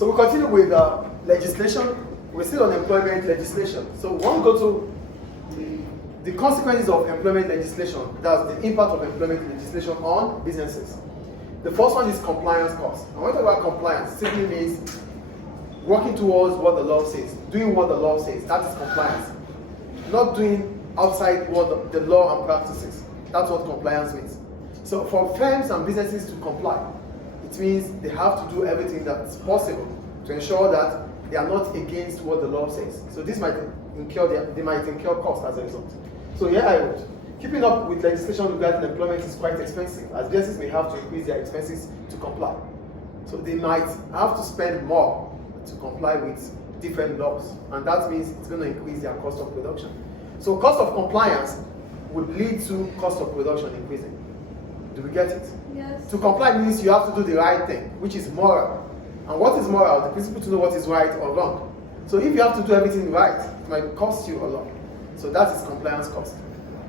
So we continue with legislation. We're still on employment legislation. So we want to go to the consequences of employment legislation. That's the impact of employment legislation on businesses. The first one is compliance costs. And when we talk about compliance, it simply means working towards what the law says, doing what the law says. That is compliance. Not doing outside what the law and practices. That's what compliance means. So for firms and businesses to comply, it means they have to do everything that's possible to ensure that they are not against what the law says. So this might they might incur cost as a result. So here I would. Keeping up with legislation regarding employment is quite expensive, as businesses may have to increase their expenses to comply. So they might have to spend more to comply with different laws, and that means it's going to increase their cost of production. So cost of compliance would lead to cost of production increasing. Do we get it? Yes. To comply means you have to do the right thing, which is moral. And what is moral? The principle to know what is right or wrong. So if you have to do everything right, it might cost you a lot. So that is compliance cost.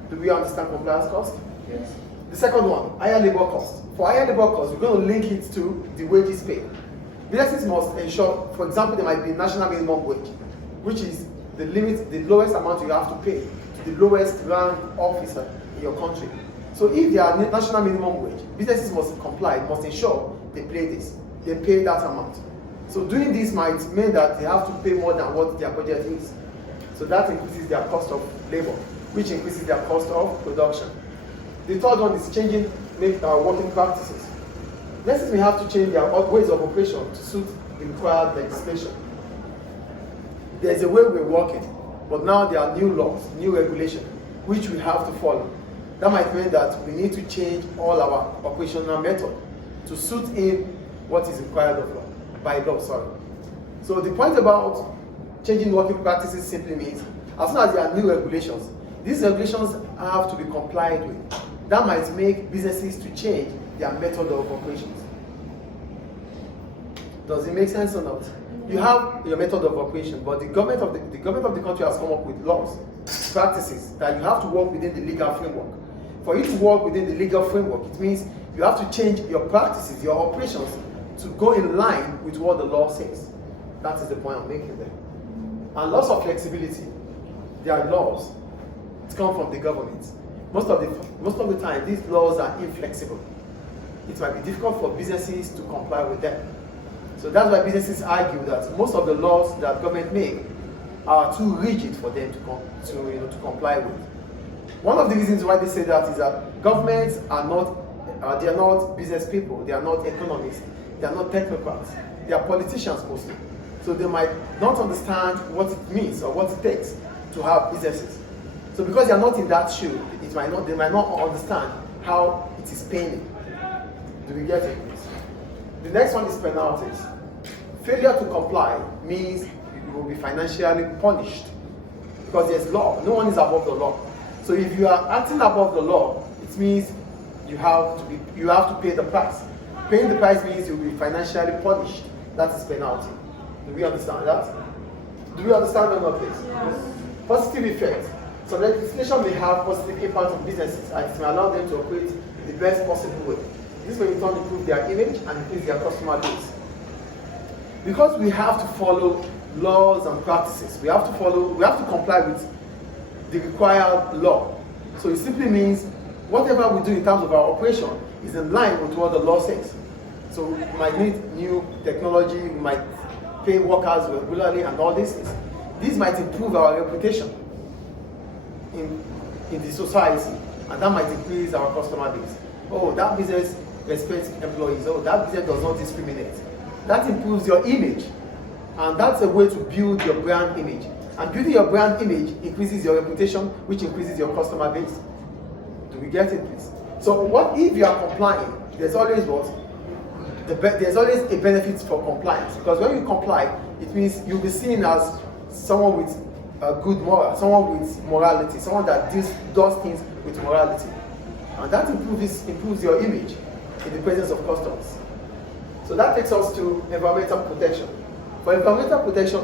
Do we understand compliance cost? Yes. The second one, higher labor cost. For higher labor cost, we're going to link it to the wages paid. Businesses must ensure, for example, there might be national minimum wage, which is the limit, the lowest amount you have to pay to the lowest ranked officer in your country. So if there are national minimum wage, businesses must comply, must ensure they pay that amount. So doing this might mean that they have to pay more than what their budget is. So that increases their cost of labor, which increases their cost of production. The third one is changing working practices. Businesses may have to change their ways of operation to suit the required legislation. There's a way we're working, but now there are new laws, new regulations, which we have to follow. That might mean that we need to change all our operational method to suit in what is required of law, by law, sorry. So the point about changing working practices simply means, as soon as there are new regulations, these regulations have to be complied with. That might make businesses to change their method of operations. Does it make sense or not? You have your method of operation, but the government of the country has come up with laws, practices that you have to work within the legal framework. For you to work within the legal framework, it means you have to change your practices, your operations, to go in line with what the law says. That is the point I'm making there. And lots of flexibility. There are laws. It comes from the government. Most of the time, these laws are inflexible. It might be difficult for businesses to comply with them. So that's why businesses argue that most of the laws that government make are too rigid for them to comply with. One of the reasons why they say that is that governments are not, they are not business people, they are not economists, they are not technocrats, they are politicians mostly. So they might not understand what it means or what it takes to have businesses. So because they are not in that shoe, they might not understand how it is paying. Do we get it? The next one is penalties. Failure to comply means you will be financially punished because there's law. No one is above the law. So if you are acting above the law, it means you have to pay the price. Paying the price means you will be financially punished. That is penalty. Do we understand that? Do we understand or not, please? Yes. Positive effects. So legislation may have positive impact on businesses and it may allow them to operate in the best possible way. This may in turn improve their image and increase their customer base. Because we have to follow laws and practices, we have to comply with the required law. So it simply means whatever we do in terms of our operation is in line with what the law says. So we might need new technology, we might pay workers regularly and all these things. These might improve our reputation in the society, and that might increase our customer base. Oh, that business respects employees. Oh, that business does not discriminate. That improves your image, and that's a way to build your brand image. And building your brand image increases your reputation, which increases your customer base. Do we get it, please? So what if you are complying? There's always what? There's always a benefit for compliance, because when you comply, it means you'll be seen as someone with a good moral, someone with morality, someone that does things with morality. And that improves your image in the presence of customers. So that takes us to environmental protection. For environmental protection,